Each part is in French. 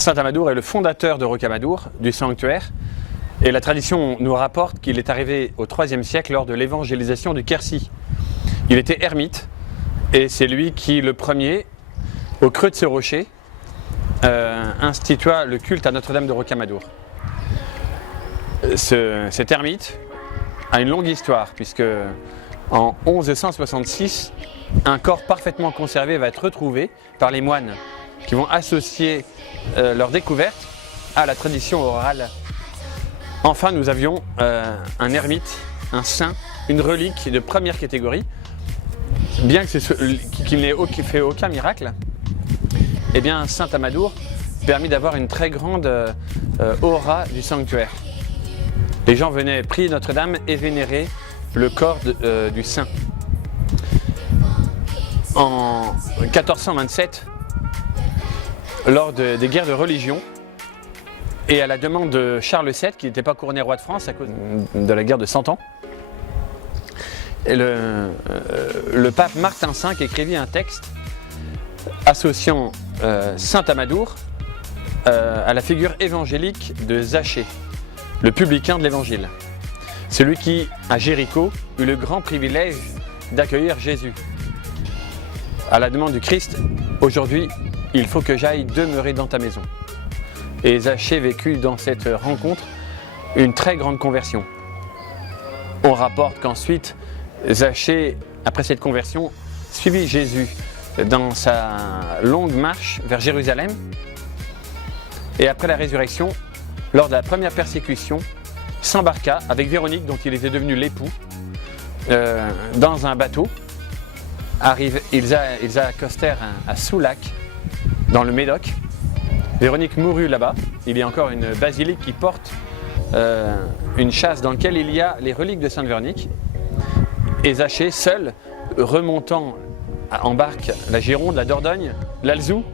Saint Amadour est le fondateur de Rocamadour, du sanctuaire, et la tradition nous rapporte qu'il est arrivé au IIIe siècle lors de l'évangélisation du Quercy. Il était ermite, et c'est lui qui, le premier, au creux de ce rocher, institua le culte à Notre-Dame de Rocamadour. Cet ermite a une longue histoire, puisque en 1166, un corps parfaitement conservé va être retrouvé par les moines qui vont associer leur découverte à la tradition orale. Enfin, nous avions un ermite, un saint, une relique de première catégorie, bien qu'il n'ait fait aucun miracle. Eh bien, Saint Amadour permet d'avoir une très grande aura du sanctuaire. Les gens venaient prier Notre-Dame et vénérer le corps du saint. En 1427, lors des guerres de religion, et à la demande de Charles VII, qui n'était pas couronné roi de France à cause de la guerre de 100 ans, et le pape Martin V écrivit un texte associant Saint Amadour à la figure évangélique de Zachée, le publicain de l'Évangile. Celui qui, à Jéricho, eut le grand privilège d'accueillir Jésus. À la demande du Christ, aujourd'hui, il faut que j'aille demeurer dans ta maison. Et Zachée vécut dans cette rencontre une très grande conversion. On rapporte qu'ensuite, Zachée, après cette conversion, suivit Jésus dans sa longue marche vers Jérusalem. Et après la résurrection, lors de la première persécution, s'embarqua avec Véronique, dont il était devenu l'époux, dans un bateau. Ils accostèrent à Soulac, dans le Médoc. Véronique mourut là-bas. Il y a encore une basilique qui porte une châsse dans laquelle il y a les reliques de Sainte Véronique. Et Zachée, seul, remontant en barque la Gironde, la Dordogne, l'Alzou,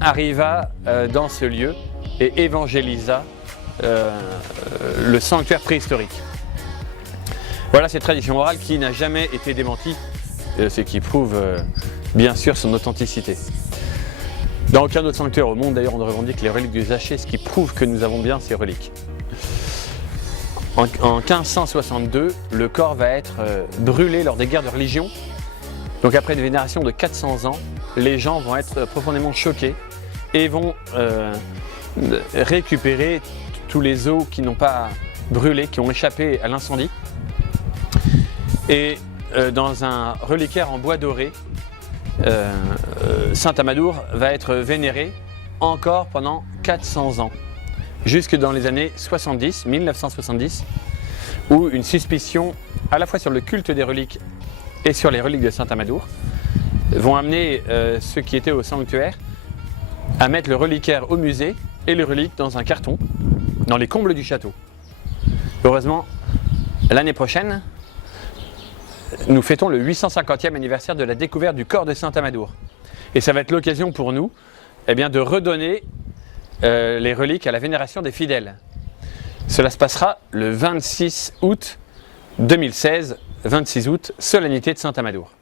arriva dans ce lieu et évangélisa le sanctuaire préhistorique. Voilà cette tradition orale qui n'a jamais été démentie, ce qui prouve bien sûr son authenticité. Dans aucun autre sanctuaire au monde, d'ailleurs, on revendique les reliques de Zachée, ce qui prouve que nous avons bien ces reliques. En 1562, le corps va être brûlé lors des guerres de religion. Donc après une vénération de 400 ans, les gens vont être profondément choqués et vont récupérer tous les os qui n'ont pas brûlé, qui ont échappé à l'incendie. Et dans un reliquaire en bois doré, Saint Amadour va être vénéré encore pendant 400 ans, jusque dans les années 1970, où une suspicion à la fois sur le culte des reliques et sur les reliques de Saint Amadour vont amener ceux qui étaient au sanctuaire à mettre le reliquaire au musée et les reliques dans un carton, dans les combles du château. Heureusement, l'année prochaine, nous fêtons le 850e anniversaire de la découverte du corps de Saint Amadour. Et ça va être l'occasion pour nous de redonner les reliques à la vénération des fidèles. Cela se passera le 26 août 2016, 26 août, solennité de Saint Amadour.